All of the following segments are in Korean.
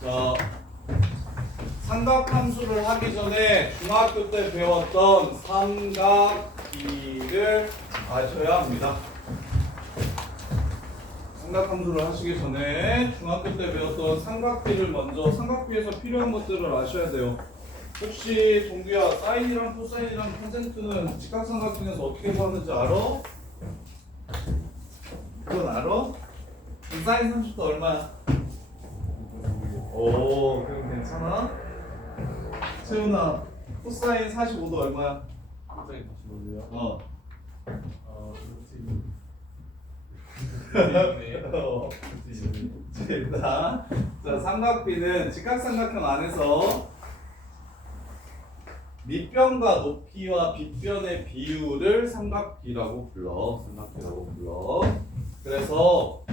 자, 삼각함수를 하기 전에 중학교 때 배웠던 삼각비를 아셔야 합니다. 삼각함수를 하시기 전에 중학교 때 배웠던 삼각비를 먼저 삼각비에서 필요한 것들을 아셔야 돼요. 혹시 동규야 사인이랑 코사인이랑 탄젠트는 직각삼각형에서 어떻게 구하는지 알아? 그건 알아? 사인 30도 얼마야? 오, 그럼 괜찮아? 채훈아, 코사인 45도 얼마야? 갑자기 다시 보세요. 어. 일단 자, 삼각비는 직각삼각형 안에서 밑변과 높이와 빗변의 비율을 삼각비라고 불러. 그래서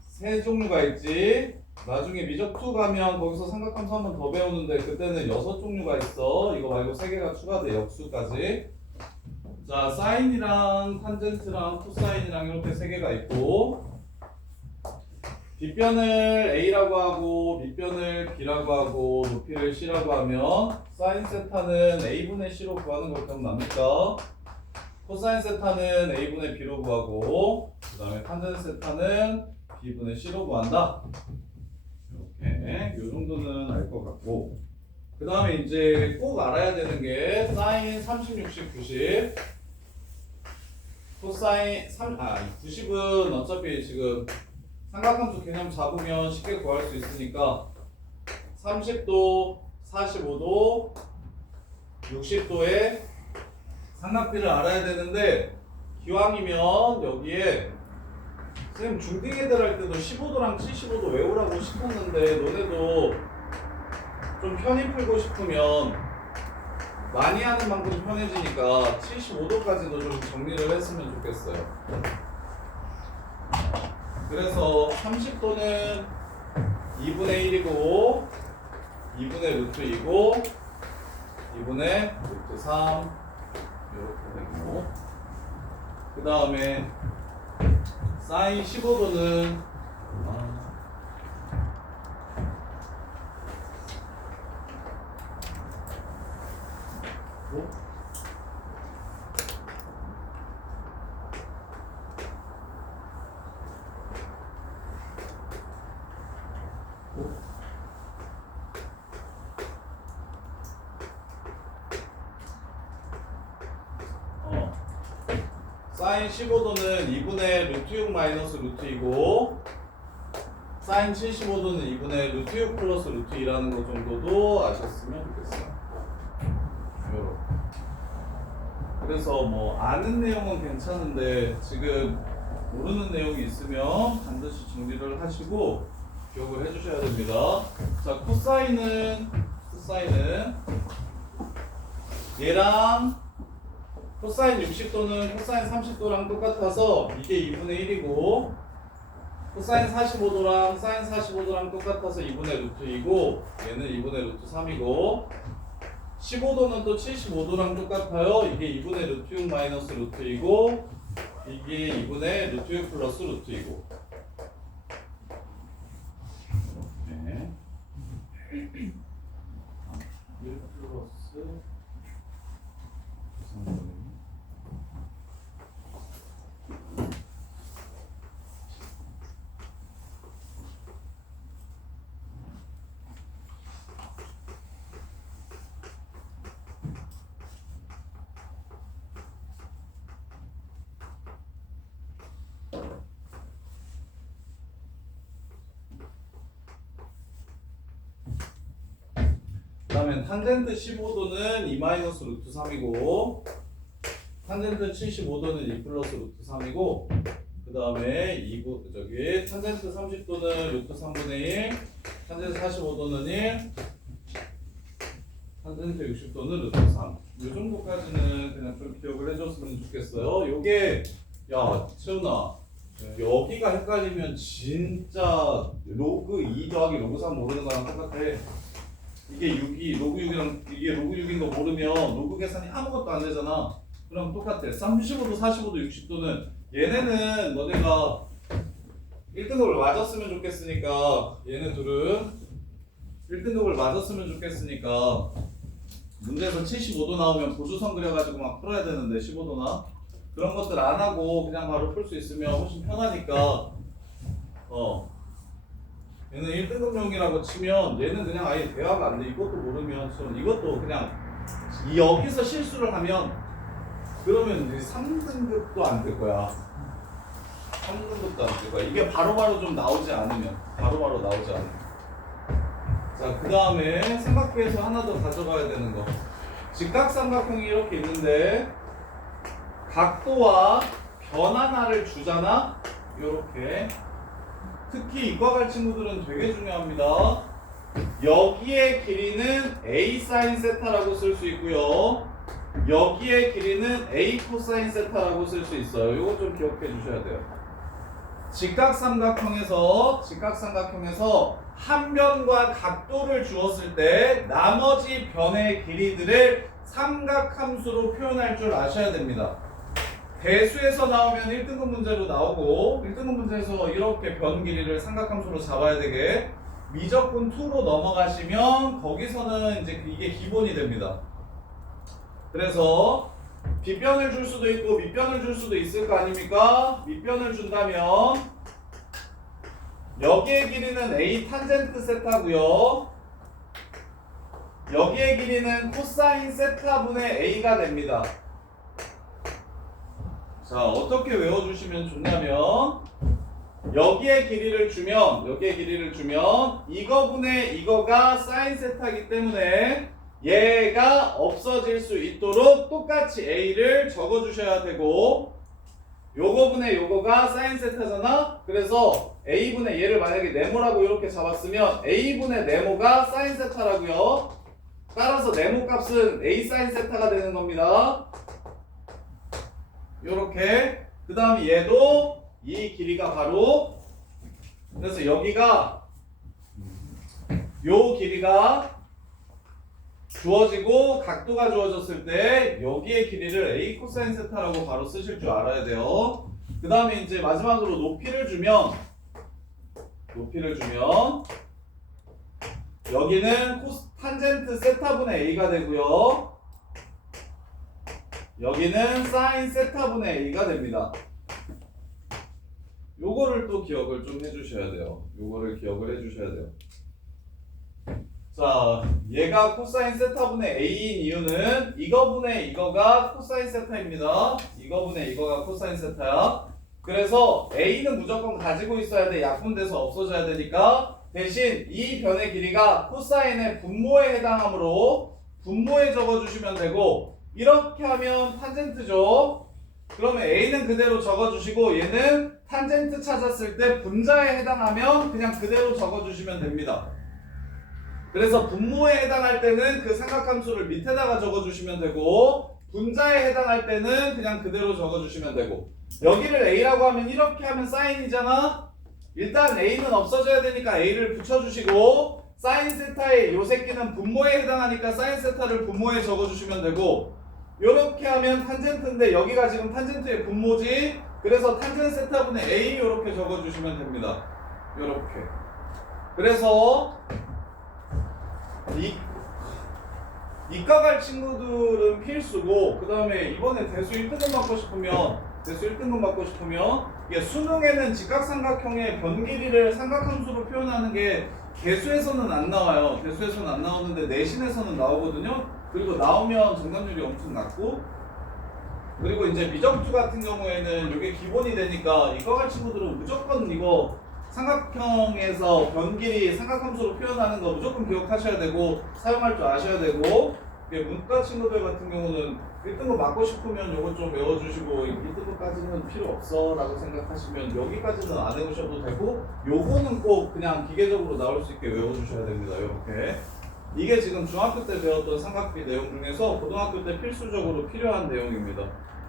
세 종류가 있지. 나중에 미적2 가면 거기서 삼각함수 한 번 더 배우는데 그때는 6종류가 있어. 이거 말고 3개가 추가돼. 역수까지. 자, 사인이랑 탄젠트랑 코사인이랑 이렇게 3개가 있고, 빗변을 A라고 하고 밑변을 B라고 하고 높이를 C라고 하면 사인 세타는 A분의 C로 구하는 걸 기억납니까? 코사인 세타는 A분의 B로 구하고, 그 다음에 탄젠트 세타는 B분의 C로 구한다. 이렇게 이 정도는 알 것 같고, 그 다음에 이제 꼭 알아야 되는 게 사인 30, 60, 90, 코사인 90은 어차피 지금 삼각함수 개념 잡으면 쉽게 구할 수 있으니까 30도, 45도, 60도의 삼각비를 알아야 되는데, 기왕이면 여기에 선생님 중딩애들 할 때도 15도랑 75도 외우라고 시켰는데 너네도 좀 편히 풀고 싶으면 많이 하는 만큼 편해지니까 75도까지도 좀 정리를 했으면 좋겠어요. 그래서 30도는 2분의 1이고 2분의 루트 2고 2분의 루트 3 이렇게 되고, 그 다음에 사인 15도는 사인 15도는 2분의 루트 6 마이너스 루트 2고, 사인 75도는 2분의 루트 6 플러스 루트 2라는 것 정도도 아셨으면 좋겠어요. 요렇게. 그래서 뭐 아는 내용은 괜찮은데 지금 모르는 내용이 있으면 반드시 정리를 하시고 기억을 해주셔야 됩니다. 자, 코사인은 얘랑 코사인 60도는 코사인 30도랑 똑같아서 이게 2분의 1이고, 코사인 45도랑 사인 45도랑 똑같아서 2분의 루트 2고, 얘는 2분의 루트 3이고, 15도는 또 75도랑 똑같아요. 이게 2분의 루트 6 마이너스 루트 2고, 이게 2분의 루트 6 플러스 루트 2고. 네. 1 플러스 3. 그 다음에 탄젠트 15도는 2 마이너스 루트 3이고, 탄젠트 75도는 2 플러스 루트 3이고, 그 다음에 탄젠트 30도는 루트 3분의 1, 탄젠트 45도는 1, 탄젠트 60도는 루트 3. 이 정도까지는 그냥 좀 기억을 해줬으면 좋겠어요. 요게, 야, 채훈아, 여기가 헷갈리면 진짜 로그 2 더하기 로그 3 모르는 거랑 똑같아. 이게 6이 로그 6이랑 이게 로그 6인 거 모르면 로그 계산이 아무것도 안 되잖아. 그럼 똑같아. 35도, 45도, 60도는 얘네는 너네가 1등급을 맞았으면 좋겠으니까 얘네 둘은 1등급을 맞았으면 좋겠으니까 문제에서 75도 나오면 보조선 그려가지고 막 풀어야 되는데 15도나 그런 것들 안 하고 그냥 바로 풀 수 있으면 훨씬 편하니까 얘는 1등급용이라고 치면 얘는 그냥 아예 대화가 안 돼. 이것도 모르면 이것도 그냥 여기서 실수를 하면 그러면 이제 3등급도 안 될 거야. 3등급도 안 될 거야. 이게 바로바로 좀 나오지 않으면 바로바로 나오지 않으면 자, 그 다음에 삼각비에서 하나 더 가져가야 되는 거 직각삼각형이 이렇게 있는데 각도와 변 하나를 주잖아. 요렇게 특히 이과 갈 친구들은 되게 중요합니다. 여기의 길이는 A 사인 세타라고 쓸 수 있고요. 여기의 길이는 A 코사인 세타라고 쓸 수 있어요. 이거 좀 기억해 주셔야 돼요. 직각삼각형에서 한 변과 각도를 주었을 때 나머지 변의 길이들을 삼각함수로 표현할 줄 아셔야 됩니다. 대수에서 나오면 1등급 문제로 나오고 1등급 문제에서 이렇게 변 길이를 삼각함수로 잡아야 되게 미적분 2로 넘어가시면 거기서는 이제 이게 기본이 됩니다. 그래서 빗변을 줄 수도 있고 밑변을 줄 수도 있을 거 아닙니까? 밑변을 준다면 여기의 길이는 A 탄젠트 세타고요. 여기의 길이는 코사인 세타분의 A가 됩니다. 자, 어떻게 외워주시면 좋냐면 여기에 길이를 주면 이거분의 이거가 사인 세타이기 때문에 얘가 없어질 수 있도록 똑같이 A를 적어주셔야 되고 요거분의 요거가 사인 세타잖아. 그래서 A분의 얘를 만약에 네모라고 이렇게 잡았으면 A분의 네모가 사인 세타라고요. 따라서 네모 값은 A 사인 세타가 되는 겁니다. 요렇게 그 다음에 얘도 이 길이가 바로 그래서 여기가 요 길이가 주어지고 각도가 주어졌을 때 여기의 길이를 A 코사인 세타라고 바로 쓰실 줄 알아야 돼요. 그 다음에 이제 마지막으로 높이를 주면 여기는 탄젠트 세타분의 A가 되고요. 여기는 사인 세타분의 A가 됩니다. 요거를 또 기억을 좀 해주셔야 돼요. 요거를 기억을 해주셔야 돼요. 자, 얘가 코사인 세타분의 A인 이유는 이거분의 이거가 코사인 세타입니다. 이거분의 이거가 코사인 세타야. 그래서 A는 무조건 가지고 있어야 돼. 약분돼서 없어져야 되니까 대신 이 변의 길이가 코사인의 분모에 해당하므로 분모에 적어주시면 되고 이렇게 하면 탄젠트죠. 그러면 A는 그대로 적어주시고 얘는 탄젠트 찾았을 때 분자에 해당하면 그냥 그대로 적어주시면 됩니다. 그래서 분모에 해당할 때는 그 삼각함수를 밑에다가 적어주시면 되고 분자에 해당할 때는 그냥 그대로 적어주시면 되고 여기를 A라고 하면 이렇게 하면 사인이잖아. 일단 A는 없어져야 되니까 A를 붙여주시고 사인 세타의 요 새끼는 분모에 해당하니까 사인 세타를 분모에 적어주시면 되고 요렇게 하면 탄젠트인데 여기가 지금 탄젠트의 분모지. 그래서 탄젠 세타분의 A 요렇게 적어주시면 됩니다. 요렇게. 그래서 이과 갈 친구들은 필수고 그 다음에 이번에 대수 1등급 받고 싶으면 이게 수능에는 직각삼각형의 변 길이를 삼각함수로 표현하는 게 대수에서는 안 나와요. 대수에서는 안 나오는데 내신에서는 나오거든요. 그리고 나오면 정답률이 엄청 낮고 그리고 이제 미적투 같은 경우에는 이게 기본이 되니까 이과 갈 친구들은 무조건 이거 삼각형에서 변 길이 삼각함수로 표현하는 거 무조건 기억하셔야 되고 사용할 줄 아셔야 되고 문과 친구들 같은 경우는 1등급 맞고 싶으면 요거 좀 외워주시고 1등급까지는 필요 없어 라고 생각하시면 여기까지는 안 외우셔도 되고 요거는 꼭 그냥 기계적으로 나올 수 있게 외워주셔야 됩니다. 이렇게 이게 지금 중학교 때 배웠던 삼각비 내용 중에서 고등학교 때 필수적으로 필요한 내용입니다.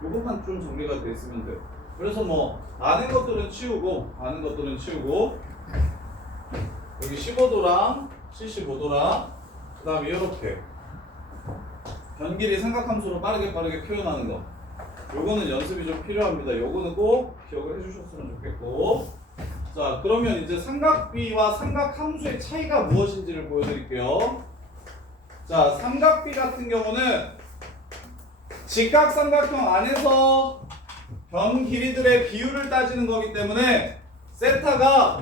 요것만 좀 정리가 돼 있으면 돼요. 그래서 뭐 아는 것들은 치우고 여기 15도랑 75도랑 그 다음에 이렇게 변길이 삼각함수로 빠르게 표현하는 거 요거는 연습이 좀 필요합니다. 요거는 꼭 기억을 해주셨으면 좋겠고 자, 그러면 이제 삼각비와 삼각함수의 차이가 무엇인지를 보여드릴게요. 자, 삼각비 같은 경우는 직각삼각형 안에서 변 길이들의 비율을 따지는 거기 때문에 세타가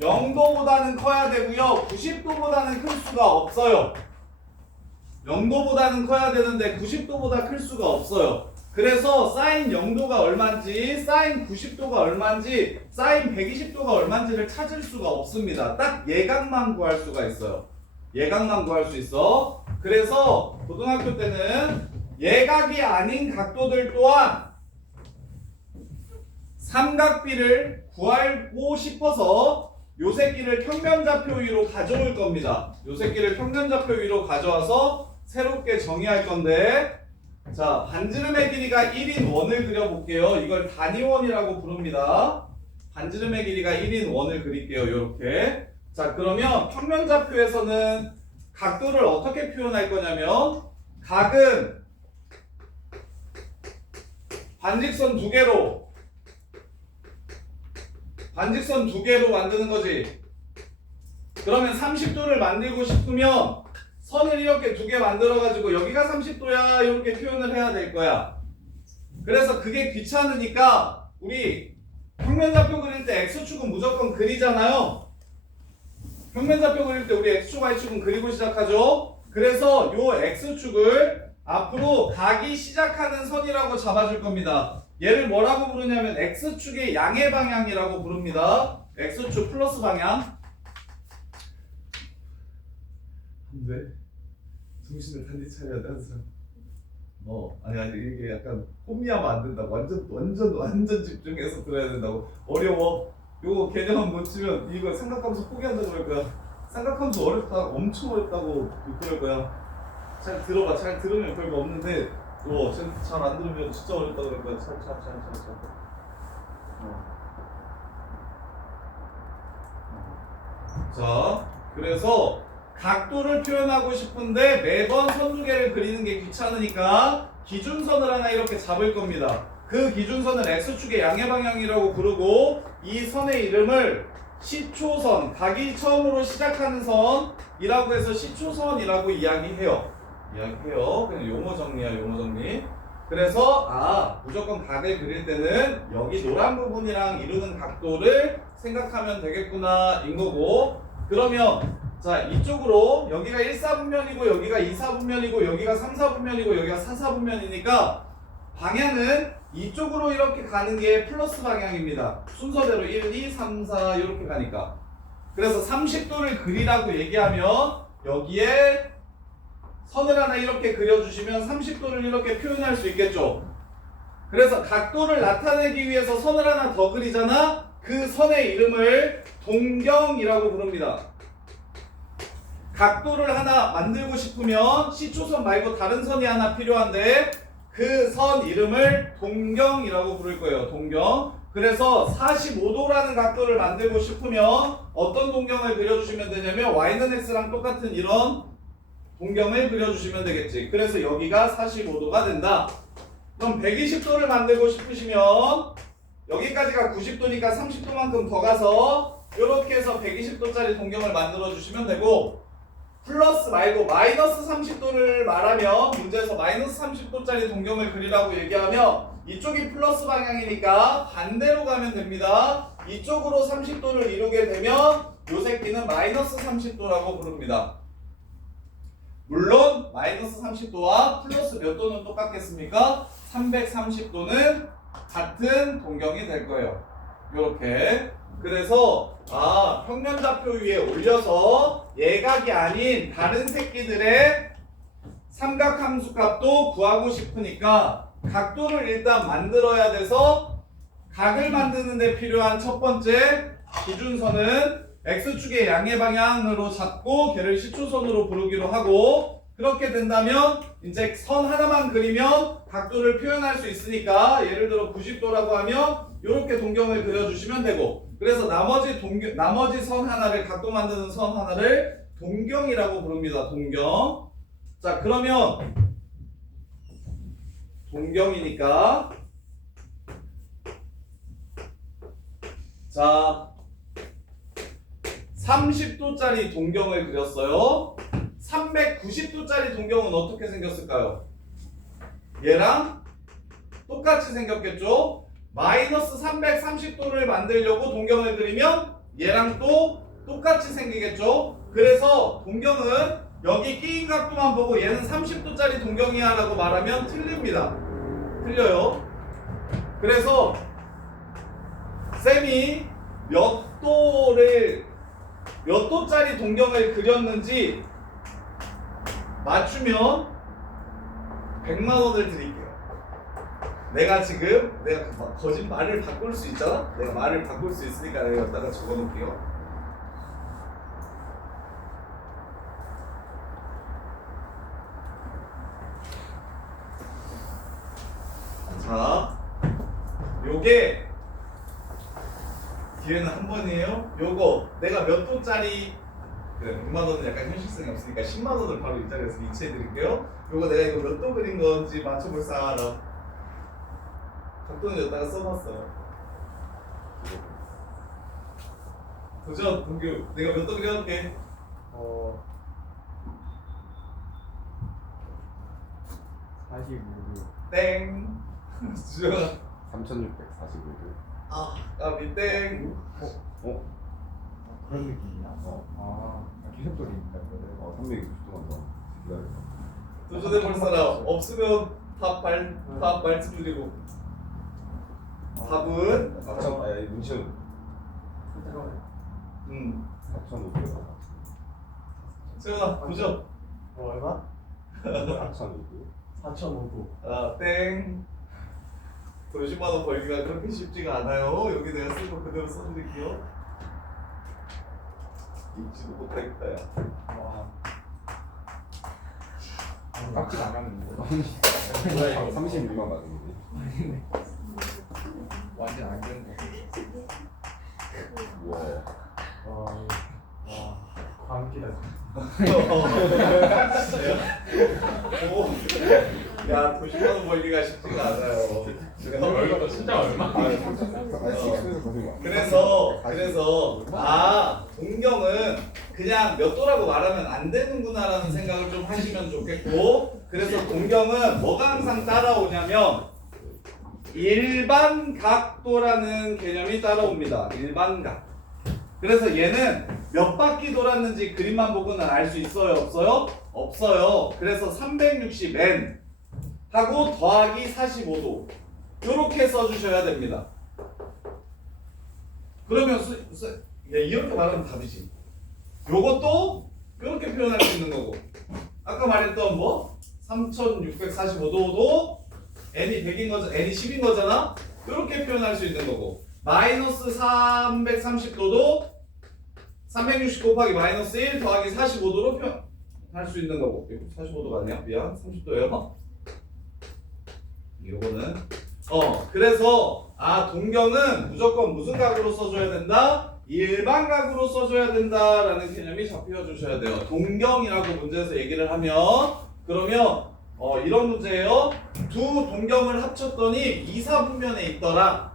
0도보다는 커야 되고요. 90도보다는 클 수가 없어요. 0도보다는 커야 되는데 90도보다 클 수가 없어요. 그래서 사인 0도가 얼마인지, 사인 90도가 얼마인지, 사인 120도가 얼마인지를 찾을 수가 없습니다. 딱 예각만 구할 수가 있어요. 예각만 구할 수 있어. 그래서 고등학교 때는 예각이 아닌 각도들 또한 삼각비를 구하고 싶어서 요 새끼를 평면좌표 위로 가져올 겁니다. 요 새끼를 평면좌표 위로 가져와서 새롭게 정의할 건데, 자, 반지름의 길이가 1인 원을 그려볼게요. 이걸 단위원이라고 부릅니다. 반지름의 길이가 1인 원을 그릴게요. 이렇게. 자, 그러면 평면좌표에서는 각도를 어떻게 표현할 거냐면, 각은 반직선 두 개로 만드는 거지. 그러면 30도를 만들고 싶으면 선을 이렇게 두 개 만들어가지고 여기가 30도야 이렇게 표현을 해야 될 거야. 그래서 그게 귀찮으니까 우리 평면좌표 그릴 때 X축은 무조건 그리잖아요. 평면좌표 그릴 때 우리 X축, Y축은 그리고 시작하죠. 그래서 요 X축을 앞으로 각이 시작하는 선이라고 잡아줄 겁니다. 얘를 뭐라고 부르냐면 X축의 양의 방향이라고 부릅니다. X축 플러스 방향. 왜? 정신을 단디 차려야 돼 항상. 아니 이게 약간 혼미하면 안 된다고. 완전 집중해서 들어야 된다고. 어려워. 요거 개념 못 치면 이거 삼각함수 포기한다 그럴 거야. 삼각함수 어렵다, 엄청 어렵다고 그럴 거야. 잘 들어봐. 잘 들으면 별거 없는데 잘 안 들으면 진짜 어렵다 그럴 거야. 잘. 자, 그래서 각도를 표현하고 싶은데 매번 선 두 개를 그리는 게 귀찮으니까 기준선을 하나 이렇게 잡을 겁니다. 그 기준선을 X축의 양의 방향이라고 부르고, 이 선의 이름을 시초선, 각이 처음으로 시작하는 선이라고 해서 시초선이라고 이야기해요. 그냥 용어 정리야, 용어 정리. 그래서 무조건 각을 그릴 때는 여기 노란 부분이랑 이루는 각도를 생각하면 되겠구나 인 거고, 그러면 자, 이쪽으로 여기가 1사분면이고 여기가 2사분면이고 여기가 3사분면이고 여기가 4사분면이니까 방향은 이쪽으로 이렇게 가는 게 플러스 방향입니다. 순서대로 1, 2, 3, 4 이렇게 가니까. 그래서 30도를 그리라고 얘기하면 여기에 선을 하나 이렇게 그려주시면 30도를 이렇게 표현할 수 있겠죠. 그래서 각도를 나타내기 위해서 선을 하나 더 그리잖아. 그 선의 이름을 동경이라고 부릅니다. 각도를 하나 만들고 싶으면 시초선 말고 다른 선이 하나 필요한데 그 선 이름을 동경이라고 부를 거예요. 동경. 그래서 45도라는 각도를 만들고 싶으면 어떤 동경을 그려주시면 되냐면 y는 x랑 똑같은 이런 동경을 그려주시면 되겠지. 그래서 여기가 45도가 된다. 그럼 120도를 만들고 싶으시면 여기까지가 90도니까 30도만큼 더 가서 이렇게 해서 120도짜리 동경을 만들어 주시면 되고, 플러스 말고 마이너스 30도를 말하면 문제에서 마이너스 30도짜리 동경을 그리라고 얘기하면 이쪽이 플러스 방향이니까 반대로 가면 됩니다. 이쪽으로 30도를 이루게 되면 요 새끼는 마이너스 30도라고 부릅니다. 물론 마이너스 30도와 플러스 몇 도는 똑같겠습니까? 330도는 같은 동경이 될 거예요. 요렇게. 그래서 평면좌표 위에 올려서 예각이 아닌 다른 새끼들의 삼각함수 값도 구하고 싶으니까 각도를 일단 만들어야 돼서 각을 만드는 데 필요한 첫 번째 기준선은 X축의 양의 방향으로 잡고 걔를 시초선으로 부르기로 하고, 그렇게 된다면 이제 선 하나만 그리면 각도를 표현할 수 있으니까 예를 들어 90도라고 하면 이렇게 동경을 그려주시면 되고, 그래서 나머지 선 하나를, 각도 만드는 선 하나를 동경이라고 부릅니다. 동경. 자, 그러면 동경이니까 자, 30도짜리 동경을 그렸어요. 390도짜리 동경은 어떻게 생겼을까요? 얘랑 똑같이 생겼겠죠? 마이너스 330도를 만들려고 동경을 그리면 얘랑 또 똑같이 생기겠죠? 그래서 동경은 여기 끼인 각도만 보고 얘는 30도짜리 동경이야 라고 말하면 틀립니다. 틀려요. 그래서 쌤이 몇 도짜리 동경을 그렸는지 맞추면 100만 원을 드릴게요. 내가 거짓말을 바꿀 수 있잖아? 내가 말을 바꿀 수 있으니까 내가 여기다가 적어 놓을게요. 자, 요게 기회는 한 번이에요. 요거 내가 몇 도짜리 100만 원은 약간 현실성이 없으니까 10만 원을 바로 이 자리에서 이체해 드릴게요. 요거 내가 이거 몇 도 그린 건지 맞춰볼 사람. 각도는 여기다가 써놨어요. 도전 동규 내가 몇 도 그려볼게. 45도. 땡. 주정아. 3645도. 까비 땡. 그런 느낌이야? 기습돌이니까 그거를. 360도만 더 기다려. 도전해볼 사람 없으면 다 말씀드리고. 답은 4천, 아니 눈치는 4,500원. 세훈아 도전. 얼마? 4,500원. 4,500. 땡. 돈 10만 원 벌기가 그렇게 쉽지가 않아요. 여기 내가 쓴 거 그대로 써드릴게요. 읽지도 못하겠다 야. 와. 깍지가 안 하는데. 36만 맞는데. 완전 안 되는데. 우와. 와. 광기다. 야, 90만 원 벌기가 쉽지가 않아요. 진짜 얼마? 그래서 동경은 그냥 몇 도라고 말하면 안 되는구나라는 생각을 좀 하시면 좋겠고, 그래서 동경은 뭐가 항상 따라오냐면 일반 각도라는 개념이 따라옵니다. 일반각. 그래서 얘는 몇 바퀴 돌았는지 그림만 보고는 알 수 있어요? 없어요? 없어요. 그래서 360n 하고 더하기 45도 이렇게 써주셔야 됩니다. 그러면 이렇게 말하면 답이지. 요것도 이렇게 표현할 수 있는 거고, 아까 말했던 3645도도 n이 100인 거잖아, n이 10인 거잖아. 이렇게 표현할 수 있는 거고, 마이너스 330도도 360 곱하기 마이너스 1 더하기 45도로 표현할 수 있는 거고. 45도가 아니야? 미안, 30도예요. 요거는 그래서 동경은 무조건 무슨 각으로 써줘야 된다? 일반 각으로 써줘야 된다라는 개념이 잡혀 주셔야 돼요. 동경이라고 문제에서 얘기를 하면, 그러면 이런 문제예요. 두 동경을 합쳤더니 이사분면에 있더라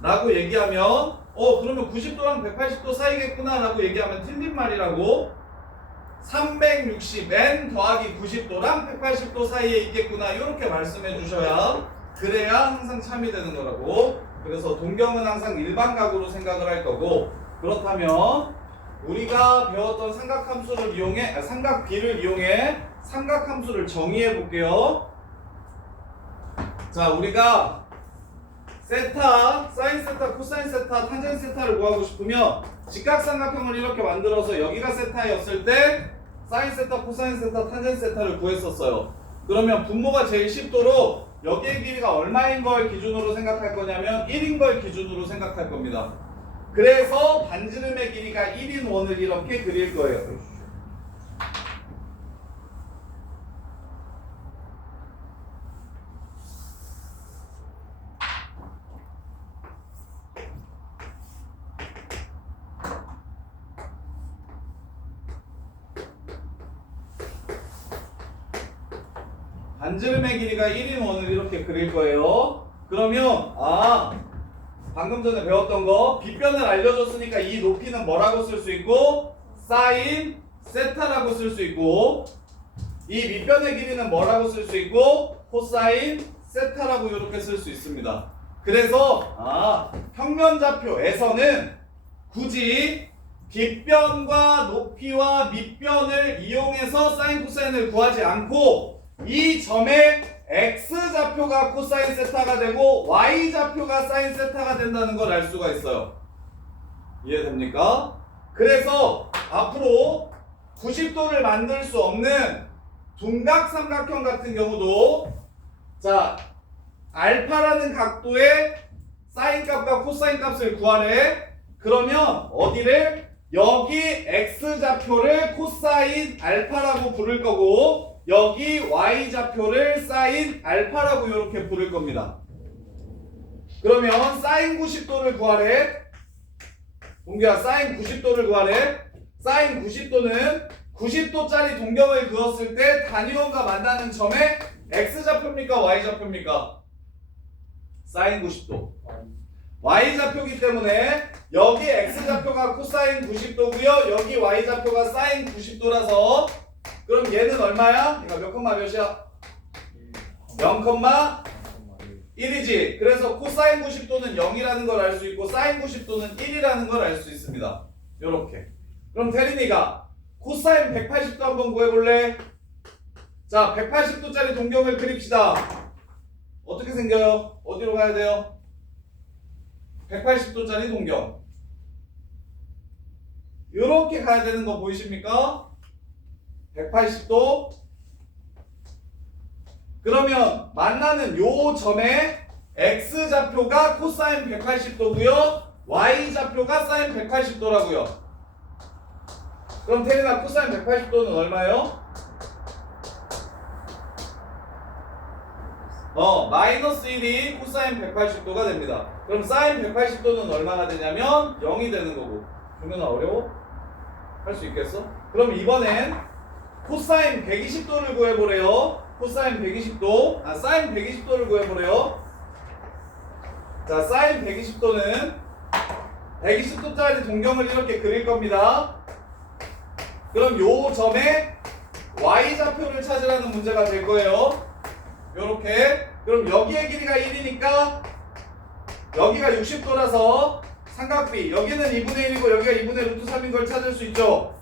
라고 얘기하면 그러면 90도랑 180도 사이겠구나 라고 얘기하면 틀린 말이라고. 360n 더하기 90도랑 180도 사이에 있겠구나 이렇게 말씀해 주셔야, 그래야 항상 참이 되는 거라고. 그래서 동경은 항상 일반각으로 생각을 할 거고, 그렇다면 우리가 배웠던 삼각함수를 이용해 삼각비를 이용해 삼각함수를 정의해 볼게요. 자, 우리가 세타, 사인 세타, 코사인 세타, 탄젠 세타를 구하고 싶으면 직각삼각형을 이렇게 만들어서 여기가 세타였을 때 사인 세타, 코사인 세타, 탄젠 세타를 구했었어요. 그러면 분모가 제일 쉽도록 여기의 길이가 얼마인 걸 기준으로 생각할 거냐면 1인 걸 기준으로 생각할 겁니다. 그래서 반지름의 길이가 1인 원을 이렇게 그릴 거예요. 반지름의 길이가 1인 원을 이렇게 그릴 거예요. 그러면 방금 전에 배웠던 거 빗변을 알려줬으니까 이 높이는 뭐라고 쓸 수 있고 사인 세타라고 쓸 수 있고 이 밑변의 길이는 뭐라고 쓸 수 있고 코사인 세타라고 이렇게 쓸 수 있습니다. 그래서 평면좌표에서는 굳이 빗변과 높이와 밑변을 이용해서 사인 코사인을 구하지 않고 이 점의 x좌표가 코사인 세타가 되고 y좌표가 사인 세타가 된다는 걸 알 수가 있어요. 이해됩니까? 그래서 앞으로 90도를 만들 수 없는 둔각 삼각형 같은 경우도 자 알파라는 각도의 사인 값과 코사인 값을 구하래. 그러면 어디를? 여기 x좌표를 코사인 알파라고 부를 거고 여기 y좌표를 사인 알파라고 이렇게 부를 겁니다. 그러면 사인 90도를 구하래. 동규야 사인 90도를 구하래. 사인 90도는 90도짜리 동경을 그었을 때 단위원과 만나는 점의 x좌표입니까 y좌표입니까? 사인 90도 y좌표이기 때문에 여기 x좌표가 코사인 90도고요 여기 y좌표가 사인 90도라서 그럼 얘는 얼마야? 얘가 몇 콤마 몇이야? 0,1이지. 그래서 코사인 90도는 0이라는 걸 알 수 있고 사인 90도는 1이라는 걸 알 수 있습니다. 요렇게. 그럼 태린이가 코사인 180도 한번 구해볼래? 자 180도짜리 동경을 그립시다. 어떻게 생겨요? 어디로 가야 돼요? 180도짜리 동경 요렇게 가야 되는 거 보이십니까? 180도. 그러면 만나는 요 점의 x좌표가 코사인 180도고요 y좌표가 사인 180도라고요. 그럼 태린아 코사인 180도는 얼마예요? 마이너스 1이 코사인 180도가 됩니다. 그럼 사인 180도는 얼마나 되냐면 0이 되는 거고. 종현아 어려워? 할 수 있겠어? 그럼 이번엔 코사인 120도를 구해보래요. 코사인 120도 사인 120도를 구해보래요. 자 사인 120도는 120도짜리 동경을 이렇게 그릴 겁니다. 그럼 요 점에 y좌표를 찾으라는 문제가 될 거예요. 요렇게. 그럼 여기의 길이가 1이니까 여기가 60도라서 삼각비 여기는 2분의 1이고 여기가 2분의 루트 3인 걸 찾을 수 있죠.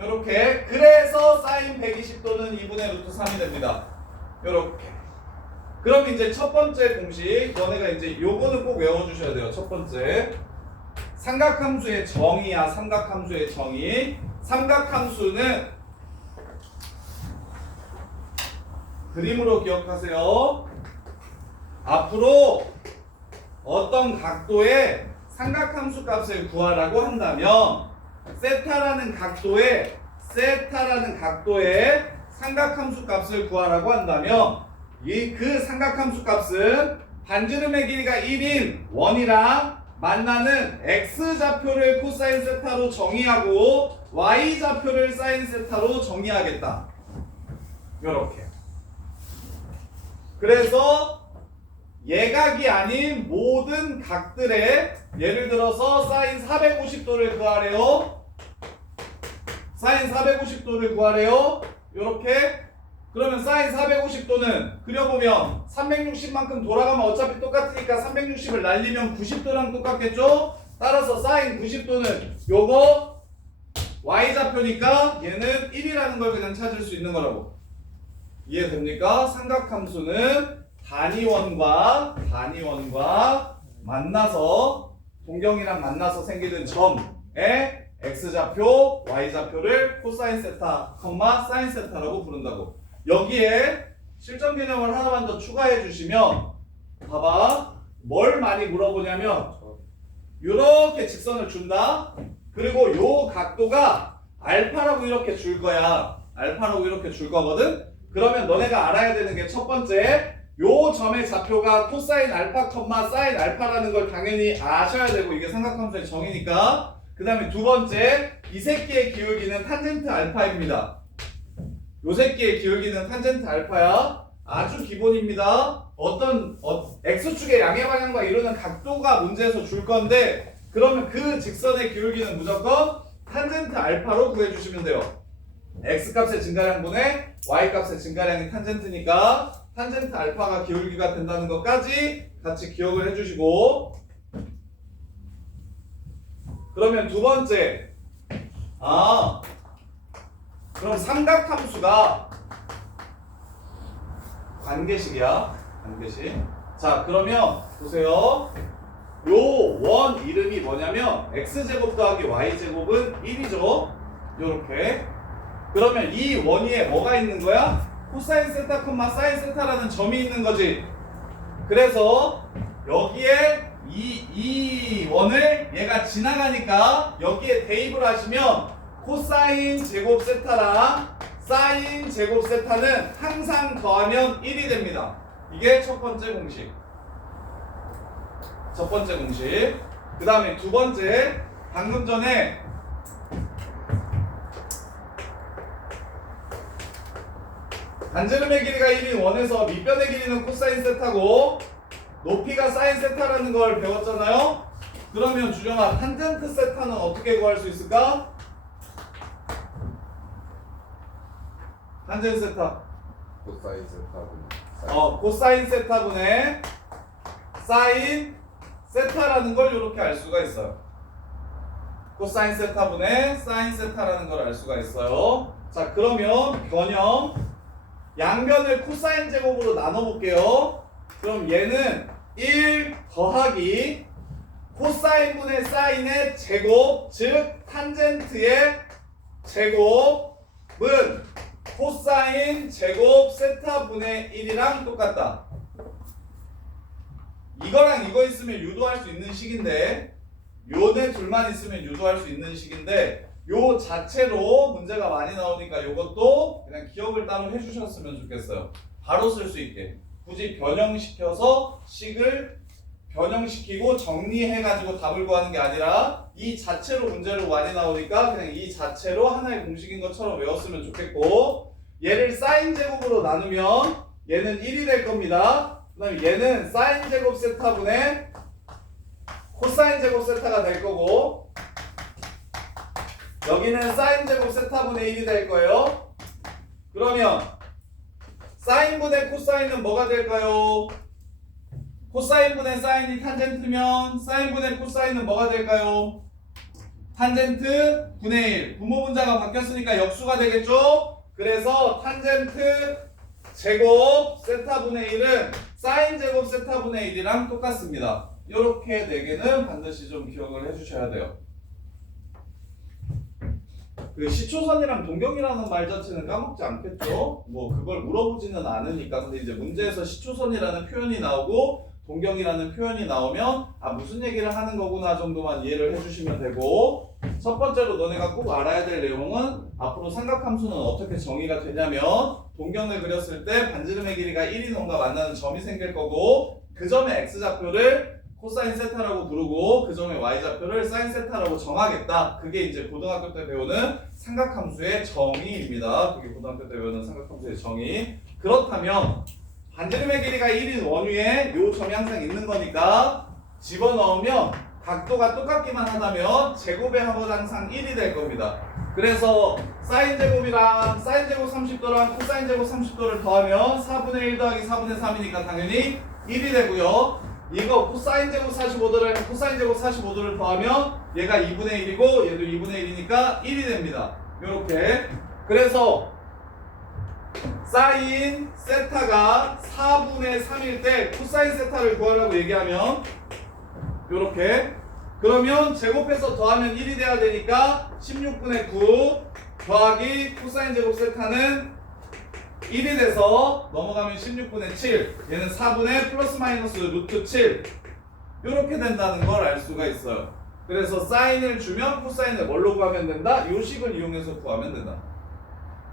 요렇게. 그래서 사인 120도는 2분의 루트 3이 됩니다. 요렇게. 그럼 이제 첫 번째 공식 너네가 이제 요거는 꼭 외워주셔야 돼요. 첫 번째 삼각함수의 정의야. 삼각함수의 정의. 삼각함수는 그림으로 기억하세요. 앞으로 어떤 각도의 삼각함수 값을 구하라고 한다면 세타라는 각도의 삼각함수 값을 구하라고 한다면 그 삼각함수 값은 반지름의 길이가 1인 원이랑 만나는 x좌표를 코사인 세타로 정의하고 y좌표를 사인 세타로 정의하겠다. 요렇게. 그래서 예각이 아닌 모든 각들의 예를 들어서 사인 450도를 구하래요. 사인 450도를 구하래요. 요렇게. 그러면 사인 450도는 그려보면 360만큼 돌아가면 어차피 똑같으니까 360을 날리면 90도랑 똑같겠죠? 따라서 사인 90도는 요거 y좌표니까 얘는 1이라는 걸 그냥 찾을 수 있는 거라고. 이해됩니까? 삼각함수는 단위원과 만나서 동경이랑 만나서 생기는 점의 x좌표, y좌표를 코사인 세타, 사인 세타라고 부른다고. 여기에 실전 개념을 하나만 더 추가해 주시면 봐봐. 뭘 많이 물어보냐면 이렇게 직선을 준다. 그리고 요 각도가 알파라고 이렇게 줄 거야. 알파라고 이렇게 줄 거거든. 그러면 너네가 알아야 되는 게 첫 번째 요 점의 좌표가 코사인 알파, 사인 알파라는 걸 당연히 아셔야 되고 이게 삼각함수의 정의니까. 그 다음에 두 번째 이 새끼의 기울기는 탄젠트 알파입니다. 요 새끼의 기울기는 탄젠트 알파야. 아주 기본입니다. X축의 양의 방향과 이루는 각도가 문제에서 줄 건데 그러면 그 직선의 기울기는 무조건 탄젠트 알파로 구해주시면 돼요. X값의 증가량분의 Y값의 증가량이 탄젠트니까 탄젠트 알파가 기울기가 된다는 것까지 같이 기억을 해주시고 그러면 두 번째 그럼 삼각함수가 관계식이야. 관계식. 자 그러면 보세요. 요 원 이름이 뭐냐면 x제곱 더하기 y제곱은 1이죠. 요렇게. 그러면 이 원위에 뭐가 있는 거야? 코사인 세타 콤마 사인 세타라는 점이 있는 거지. 그래서 여기에 이 원을 얘가 지나가니까 여기에 대입을 하시면 코사인 제곱 세타랑 사인 제곱 세타는 항상 더하면 1이 됩니다. 이게 첫 번째 공식. 첫 번째 공식. 그 다음에 두 번째, 방금 전에 반지름의 길이가 1인 원에서 밑변의 길이는 코사인 세타고 높이가 사인 세타라는 걸 배웠잖아요. 그러면 주정아, 탄젠트 세타는 어떻게 구할 수 있을까? 탄젠트 세타. 코사인 세타분. 코사인 세타분의 사인 세타라는 걸 이렇게 알 수가 있어요. 코사인 세타분의 사인 세타라는 걸 알 수가 있어요. 자, 그러면 변형 양변을 코사인 제곱으로 나눠 볼게요. 그럼 얘는 1 더하기 코사인분의 사인의 제곱, 즉 탄젠트의 제곱은 코사인 제곱 세타분의 1이랑 똑같다. 이거랑 이거 있으면 유도할 수 있는 식인데 요네 둘만 있으면 유도할 수 있는 식인데 요 자체로 문제가 많이 나오니까 요것도 그냥 기억을 따로 해주셨으면 좋겠어요. 바로 쓸 수 있게. 굳이 변형시켜서 식을 변형시키고 정리해가지고 답을 구하는 게 아니라 이 자체로 문제로 많이 나오니까 그냥 이 자체로 하나의 공식인 것처럼 외웠으면 좋겠고 얘를 사인 제곱으로 나누면 얘는 1이 될 겁니다. 그 다음에 얘는 사인 제곱 세타분의 코사인 제곱 세타가 될 거고 여기는 사인 제곱 세타분의 1이 될 거예요. 그러면 사인분의 코사인은 뭐가 될까요? 코사인분의 사인이 탄젠트면 사인분의 코사인은 뭐가 될까요? 탄젠트 분의 1. 분모분자가 바뀌었으니까 역수가 되겠죠? 그래서 탄젠트 제곱 세타분의 1은 사인 제곱 세타분의 1이랑 똑같습니다. 이렇게 4개는 반드시 좀 기억을 해주셔야 돼요. 그 시초선이랑 동경이라는 말 자체는 까먹지 않겠죠? 뭐 그걸 물어보지는 않으니까. 근데 이제 문제에서 시초선이라는 표현이 나오고 동경이라는 표현이 나오면 아 무슨 얘기를 하는 거구나 정도만 이해를 해주시면 되고 첫 번째로 너네가 꼭 알아야 될 내용은 앞으로 삼각함수는 어떻게 정의가 되냐면 동경을 그렸을 때 반지름의 길이가 1인 원과 만나는 점이 생길 거고 그 점의 x좌표를 코사인 세타라고 부르고 그 점의 y좌표를 사인 세타라고 정하겠다. 그게 이제 고등학교 때 배우는 삼각함수의 정의입니다. 그게 고등학교 때 배우는 삼각함수의 정의. 그렇다면 반지름의 길이가 1인 원위에 요 점이 항상 있는 거니까 집어넣으면 각도가 똑같기만 하다면 제곱의 합은 항상 1이 될 겁니다. 그래서 사인 제곱이랑 사인 제곱 30도랑 코사인 제곱 30도를 더하면 4분의 1 더하기 4분의 3이니까 당연히 1이 되고요. 이거 코사인 제곱 45도를 코사인 제곱 45도를 더하면 얘가 2분의 1이고 얘도 2분의 1이니까 1이 됩니다. 요렇게. 그래서 사인 세타가 4분의 3일 때 코사인 세타를 구하라고 얘기하면 요렇게. 그러면 제곱해서 더하면 1이 돼야 되니까 16분의 9 더하기 코사인 제곱 세타는 1이 돼서 넘어가면 16분의 7 얘는 4분의 플러스 마이너스 루트 7 이렇게 된다는 걸 알 수가 있어요. 그래서 사인을 주면 코사인을 뭘로 구하면 된다? 요 식을 이용해서 구하면 된다.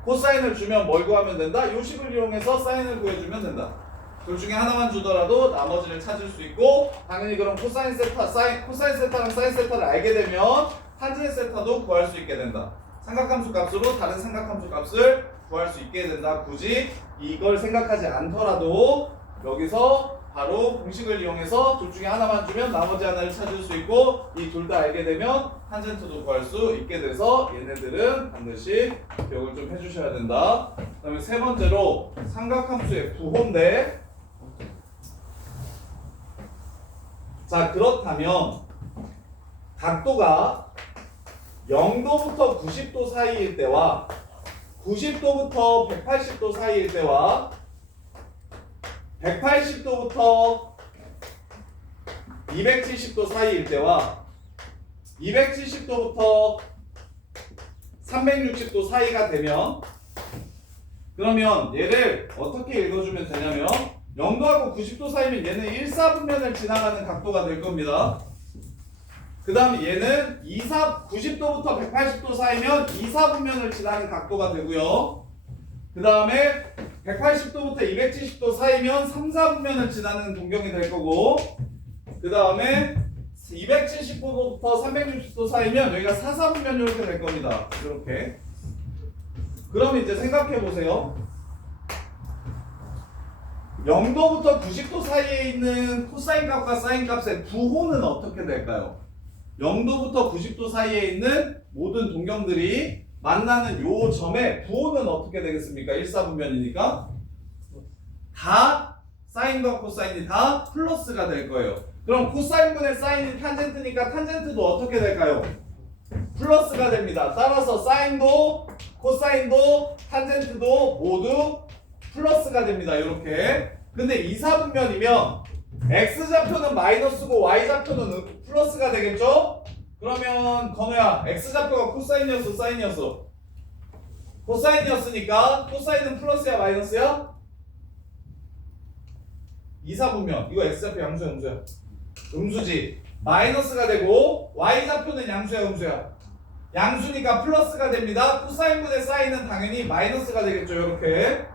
코사인을 주면 뭘 구하면 된다? 요 식을 이용해서 사인을 구해주면 된다. 둘 중에 하나만 주더라도 나머지를 찾을 수 있고 당연히 그럼 코사인 세타, 코사인 세타랑 사인 세타를 알게 되면 탄젠트 세타도 구할 수 있게 된다. 삼각함수 값으로 다른 삼각함수 값을 구할 수 있게 된다. 굳이 이걸 생각하지 않더라도 여기서 바로 공식을 이용해서 둘 중에 하나만 주면 나머지 하나를 찾을 수 있고 이 둘 다 알게 되면 탄젠트도 구할 수 있게 돼서 얘네들은 반드시 기억을 좀 해주셔야 된다. 그 다음에 세 번째로 삼각함수의 부호인데, 자 그렇다면 각도가 0도부터 90도 사이일 때와 90도부터 180도 사이일 때와 180도부터 270도 사이일 때와 270도부터 360도 사이가 되면, 그러면 얘를 어떻게 읽어주면 되냐면 0도하고 90도 사이면 얘는 1사분면을 지나가는 각도가 될 겁니다. 그 다음에 얘는 90도부터 180도 사이면 2사분면을 지나는 각도가 되고요. 그 다음에 180도부터 270도 사이면 3사분면을 지나는 동경이 될 거고, 그 다음에 270도부터 360도 사이면 여기가 4사분면 이렇게 될 겁니다. 이렇게. 그럼 이제 생각해 보세요. 0도부터 90도 사이에 있는 코사인 값과 사인 값의 부호는 어떻게 될까요? 0도부터 90도 사이에 있는 모든 동경들이 만나는 요 점의 부호는 어떻게 되겠습니까? 1사분면이니까 다 사인과 코사인이 다 플러스가 될 거예요. 그럼 코사인분의 사인이 탄젠트니까 탄젠트도 어떻게 될까요? 플러스가 됩니다. 따라서 사인도 코사인도 탄젠트도 모두 플러스가 됩니다. 이렇게. 근데 2사분면이면 x좌표는 마이너스고 y좌표는 플러스가 되겠죠? 그러면 건우야, x좌표가 코사인이었어 사인이었어? 코사인이었으니까 코사인은 플러스야 마이너스야? 2사분면 이거 x좌표 양수야 음수야? 음수지. 마이너스가 되고 y좌표는 양수야 음수야? 양수니까 플러스가 됩니다. 코사인분의 사인은 당연히 마이너스가 되겠죠. 이렇게.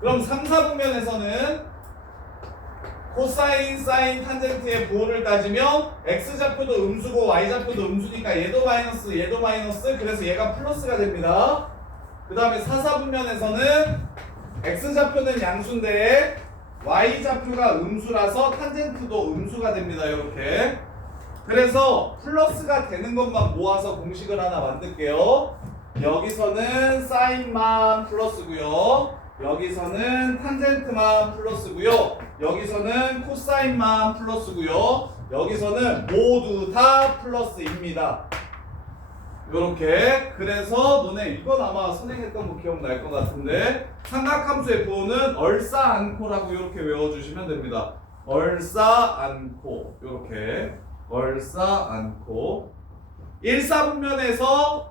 그럼 3, 4분면에서는 코사인, 사인, 탄젠트의 부호를 따지면 x좌표도 음수고 y좌표도 음수니까 얘도 마이너스, 얘도 마이너스, 그래서 얘가 플러스가 됩니다. 그 다음에 4, 4분면에서는 x좌표는 양수인데 y좌표가 음수라서 탄젠트도 음수가 됩니다. 이렇게. 그래서 플러스가 되는 것만 모아서 공식을 하나 만들게요. 여기서는 사인만 플러스고요. 여기서는 탄젠트만 플러스고요. 여기서는 코사인만 플러스고요. 여기서는 모두 다 플러스입니다. 요렇게. 그래서 너네 이건 아마 선행했던 거 기억날 것 같은데 삼각함수의 부호는 얼싸안코라고 이렇게 외워주시면 됩니다. 얼싸안코. 요렇게. 얼싸안코. 1사분면에서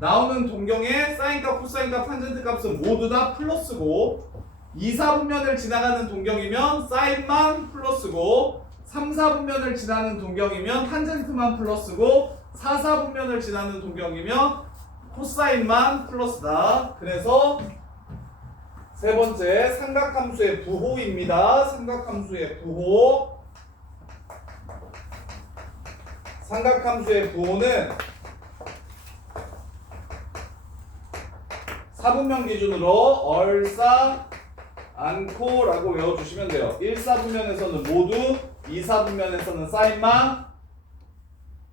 나오는 동경의 사인값, 코사인값, 탄젠트 값은 모두 다 플러스고 2사분면을 지나가는 동경이면 사인만 플러스고 3사분면을 지나는 동경이면 탄젠트만 플러스고 4사분면을 지나는 동경이면 코사인만 플러스다. 그래서 세 번째 삼각함수의 부호입니다. 삼각함수의 부호. 삼각함수의 부호는 4분면 기준으로 얼싸안코라고 외워주시면 돼요. 1사분면에서는 모두, 2사분면에서는 사인만,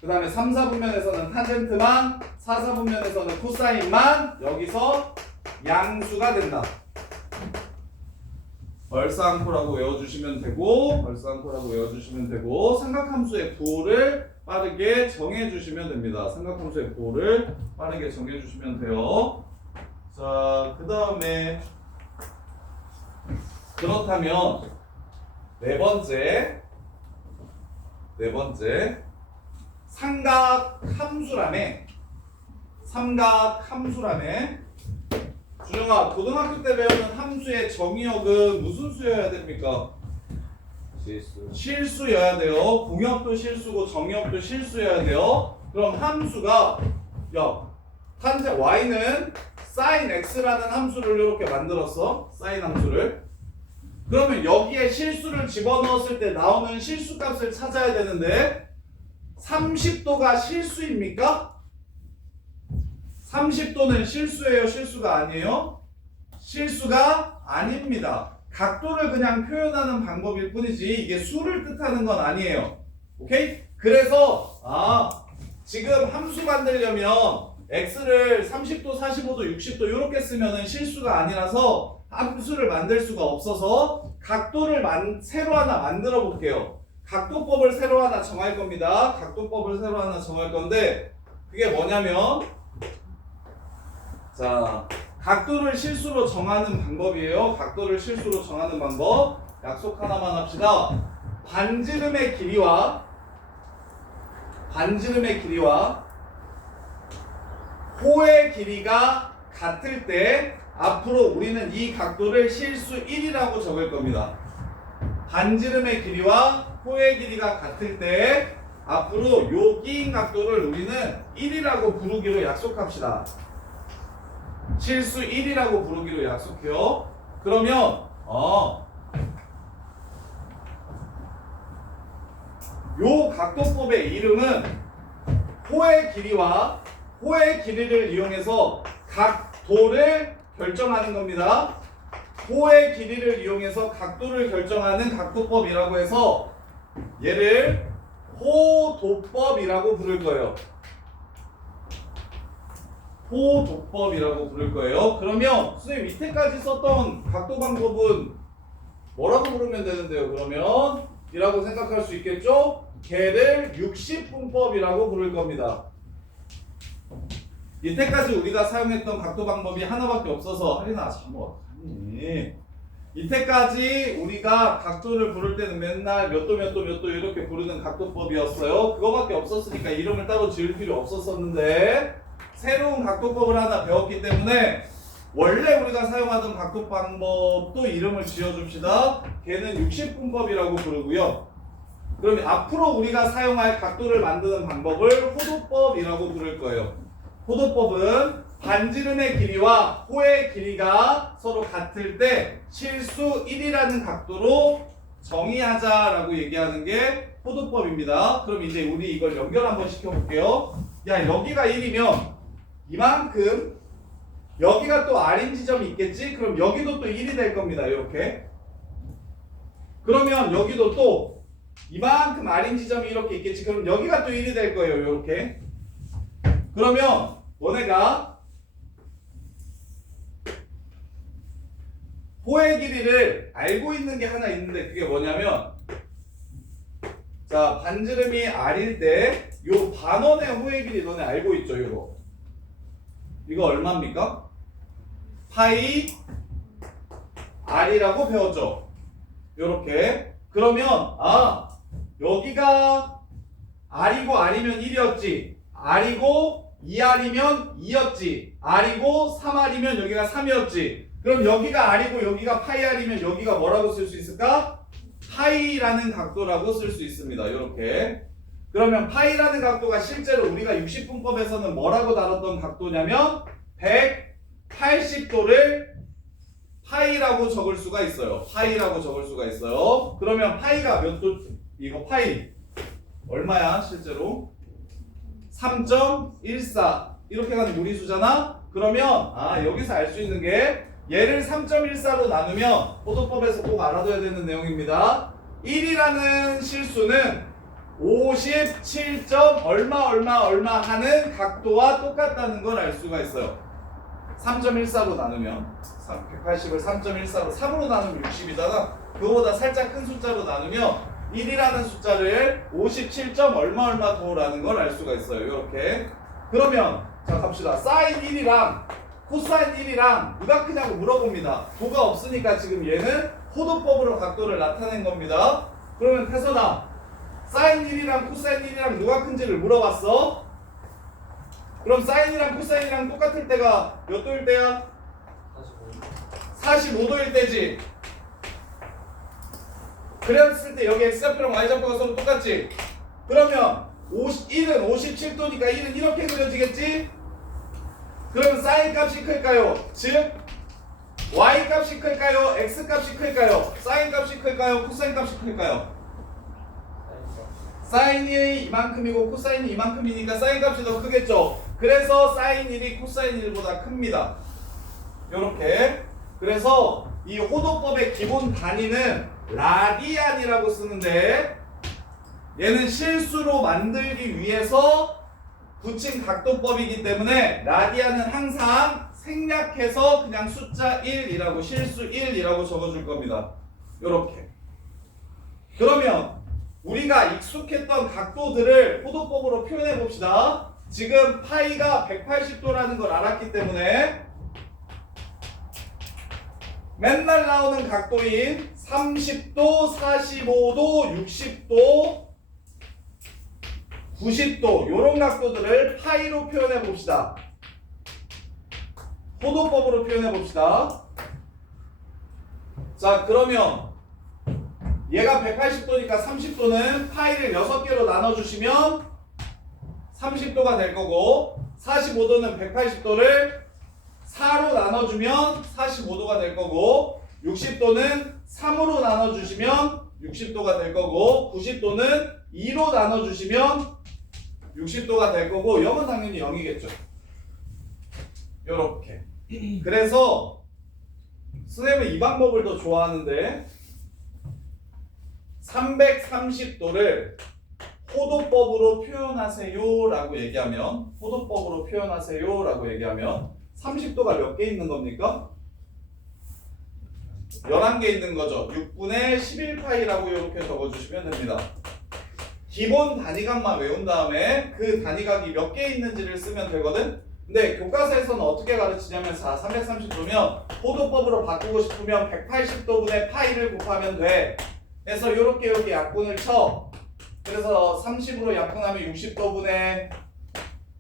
그 다음에 3사분면에서는 탄젠트만, 4사분면에서는 코사인만, 여기서 양수가 된다. 얼싸안코라고 외워주시면 되고, 삼각함수의 부호를 빠르게 정해주시면 됩니다. 삼각함수의 부호를 빠르게 정해주시면 돼요. 자, 그 다음에 그렇다면 네 번째 삼각함수라며. 준영아, 고등학교 때 배우는 함수의 정의역은 무슨 수여야 됩니까? 실수여야 돼요. 공역도 실수고 정의역도 실수여야 돼요. 그럼 함수가 탄젠 y는 sin x라는 함수를 이렇게 만들었어. sin 함수를. 그러면 여기에 실수를 집어넣었을 때 나오는 실수값을 찾아야 되는데 30도가 실수입니까? 30도는 실수예요, 실수가 아니에요? 실수가 아닙니다. 각도를 그냥 표현하는 방법일 뿐이지 이게 수를 뜻하는 건 아니에요. 오케이? 그래서 지금 함수 만들려면 x를 30도, 45도, 60도 이렇게 쓰면은 실수가 아니라서 함수를 만들 수가 없어서 각도를 새로 하나 만들어 볼게요. 각도법을 새로 하나 정할 겁니다. 각도법을 새로 하나 정할 건데 그게 뭐냐면 자, 각도를 실수로 정하는 방법이에요. 각도를 실수로 정하는 방법. 약속 하나만 합시다. 반지름의 길이와 호의 길이가 같을 때 앞으로 우리는 이 각도를 실수 1이라고 적을 겁니다. 반지름의 길이와 호의 길이가 같을 때 앞으로 요 끼인 각도를 우리는 1이라고 부르기로 약속합시다. 실수 1이라고 부르기로 약속해요. 그러면 요 각도법의 이름은 호의 길이를 이용해서 각도를 결정하는 겁니다. 호의 길이를 이용해서 각도를 결정하는 각도법이라고 해서 얘를 호도법이라고 부를 거예요. 호도법이라고 부를 거예요. 그러면 선생님 이때까지 썼던 각도 방법은 뭐라고 부르면 되는데요? 그러면 이라고 생각할 수 있겠죠? 걔를 60분법이라고 부를 겁니다. 이때까지 우리가 사용했던 각도 방법이 하나밖에 없어서 할인아 잘못하니 이때까지 우리가 각도를 부를 때는 맨날 몇 도 이렇게 부르는 각도법이었어요. 그거밖에 없었으니까 이름을 따로 지을 필요 없었었는데 새로운 각도법을 하나 배웠기 때문에 원래 우리가 사용하던 각도 방법도 이름을 지어줍시다. 걔는 60분법이라고 부르고요. 그럼 앞으로 우리가 사용할 각도를 만드는 방법을 호도법이라고 부를 거예요. 호도법은 반지름의 길이와 호의 길이가 서로 같을 때 실수 1이라는 각도로 정의하자라고 얘기하는 게 호도법입니다. 그럼 이제 우리 이걸 연결 한번 시켜볼게요. 야, 여기가 1이면 이만큼 여기가 또 R인 지점이 있겠지? 그럼 여기도 또 1이 될 겁니다. 이렇게. 그러면 여기도 또 이만큼 R인 지점이 이렇게 있겠지? 그럼 여기가 또 1이 될 거예요. 이렇게. 그러면 너네가 호의 길이를 알고 있는 게 하나 있는데 그게 뭐냐면 자, 반지름이 R일 때 요 반원의 호의 길이 너네 알고 있죠? 이거 얼마입니까? 파이 R이라고 배웠죠? 요렇게. 그러면 여기가 R이고 R이면 1이었지. R이고 2R이면 2였지. R이고 3R이면 여기가 3이었지. 그럼 여기가 R이고 여기가 파이 R이면 여기가 뭐라고 쓸 수 있을까? 파이라는 각도라고 쓸 수 있습니다. 요렇게. 그러면 파이라는 각도가 실제로 우리가 60분법에서는 뭐라고 다뤘던 각도냐면 180도를 파이라고 적을 수가 있어요. 파이라고 적을 수가 있어요. 그러면 파이가 몇 도? 이거 파이 얼마야 실제로? 3.14 이렇게 가는 무리수잖아? 그러면 여기서 알 수 있는 게 얘를 3.14로 나누면 호도법에서 꼭 알아둬야 되는 내용입니다. 1이라는 실수는 57. 얼마 하는 각도와 똑같다는 걸 알 수가 있어요. 3.14로 나누면 180을 3.14로 3으로 나누면 60이잖아. 그거보다 살짝 큰 숫자로 나누면 1이라는 숫자를 57. 얼마 도라는 걸 알 수가 있어요. 이렇게. 그러면 자 갑시다. 사인 1이랑 코사인 1이랑 누가 크냐고 물어봅니다. 도가 없으니까 지금 얘는 호도법으로 각도를 나타낸 겁니다. 그러면 태선아, 사인 1이랑 코사인 1이랑 누가 큰지를 물어봤어? 그럼 사인이랑 코사인이랑 똑같을 때가 몇 도일 때야? 45도일 때지. 그랬을 때 여기 x좌표랑 y좌표가 서로 똑같지? 그러면 1은 57도니까 1은 이렇게 그려지겠지? 그러면 사인 값이 클까요? 즉 y 값이 클까요? x 값이 클까요? 사인 값이 클까요? 코사인 값이 클까요? 사인이 이만큼이고 코사인이 이만큼이니까 사인 값이 더 크겠죠? 그래서 사인 1이 코사인 1보다 큽니다. 요렇게. 그래서 이 호도법의 기본 단위는 라디안이라고 쓰는데 얘는 실수로 만들기 위해서 붙인 각도법이기 때문에 라디안은 항상 생략해서 그냥 숫자 1이라고 실수 1이라고 적어줄 겁니다. 요렇게. 그러면 우리가 익숙했던 각도들을 호도법으로 표현해 봅시다. 지금 파이가 180도라는 걸 알았기 때문에 맨날 나오는 각도인 30도, 45도, 60도, 90도 이런 각도들을 파이로 표현해 봅시다. 호도법으로 표현해 봅시다. 자, 그러면 얘가 180도니까 30도는 파이를 6개로 나눠주시면 30도가 될 거고 45도는 180도를 4로 나눠주면 45도가 될 거고 60도는 3으로 나눠주시면 60도가 될 거고 90도는 2로 나눠주시면 60도가 될 거고 0은 당연히 0이겠죠. 요렇게. 그래서 선생님은 이 방법을 더 좋아하는데 330도를 호도법으로 표현하세요 라고 얘기하면 30도가 몇 개 있는 겁니까? 11개 있는 거죠. 6분의 11파이라고 이렇게 적어주시면 됩니다. 기본 단위각만 외운 다음에 그 단위각이 몇 개 있는지를 쓰면 되거든. 근데 교과서에서는 어떻게 가르치냐면 330도면 호도법으로 바꾸고 싶으면 180도분의 파이를 곱하면 돼. 그래서 이렇게 약분을 쳐. 그래서 30으로 약분하면 60도분의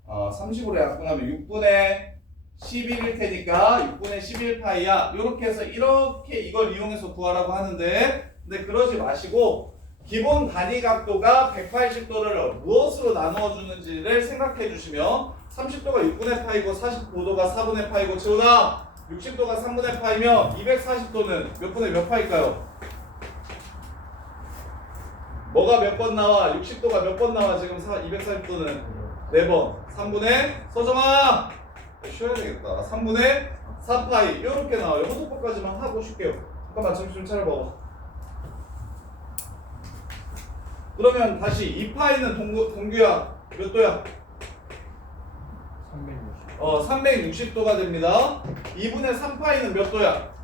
30으로 약분하면 6분의 11일 테니까 6분의 11파이야. 이렇게 해서 이렇게 이걸 이용해서 구하라고 하는데 근데 그러지 마시고 기본 단위 각도가 180도를 무엇으로 나누어 주는지를 생각해 주시면 30도가 6분의 파이고 45도가 4분의 파이고 채우다 60도가 3분의 파이면 240도는 몇 분의 몇 파일까요? 뭐가 몇 번 나와? 60도가 몇 번 나와? 지금 240도는 4번. 3분의 서정아! 쉬어야 되겠다. 3분의 4파이. 이렇게 나와요. 호도법까지만 하고 쉴게요. 잠깐만 정신 좀 차려봐. 그러면 다시 2파이는 동규야 몇 도야? 360. 360도가 됩니다. 2분의 3파이는 몇 도야?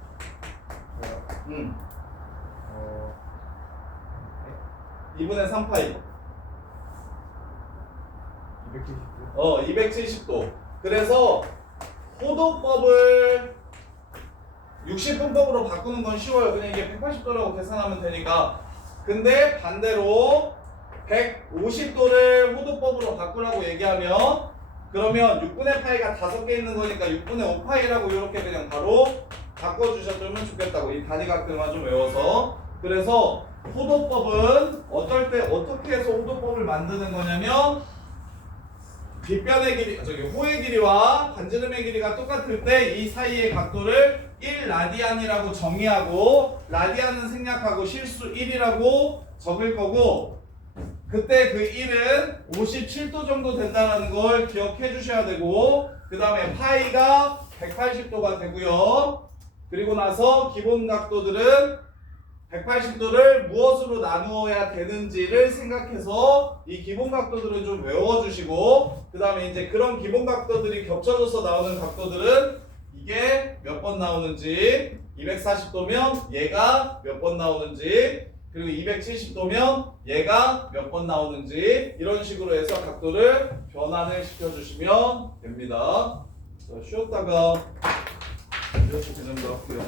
2분의 3파이 270도? 270도. 그래서 호도법을 60분법으로 바꾸는 건 쉬워요. 그냥 이게 180도라고 계산하면 되니까. 근데 반대로 150도를 호도법으로 바꾸라고 얘기하면 그러면 6분의 파이가 5개 있는 거니까 6분의 5파이라고 이렇게 그냥 바로 바꿔주셨으면 좋겠다고. 이 단위각들만 좀 외워서. 그래서 호도법은 어떨 때 어떻게 해서 호도법을 만드는 거냐면 빗변의 길이, 호의 길이와 반지름의 길이가 똑같을 때 이 사이의 각도를 1라디안이라고 정의하고 라디안은 생략하고 실수 1이라고 적을 거고 그때 그 1은 57도 정도 된다는 걸 기억해 주셔야 되고 그 다음에 파이가 180도가 되고요. 그리고 나서 기본 각도들은 180도를 무엇으로 나누어야 되는지를 생각해서 이 기본 각도들을 좀 외워주시고 그 다음에 이제 그런 기본 각도들이 겹쳐져서 나오는 각도들은 이게 몇 번 나오는지 240도면 얘가 몇 번 나오는지 그리고 270도면 얘가 몇 번 나오는지 이런 식으로 해서 각도를 변환을 시켜주시면 됩니다. 자, 쉬었다가 이렇게 그 정도 할게요.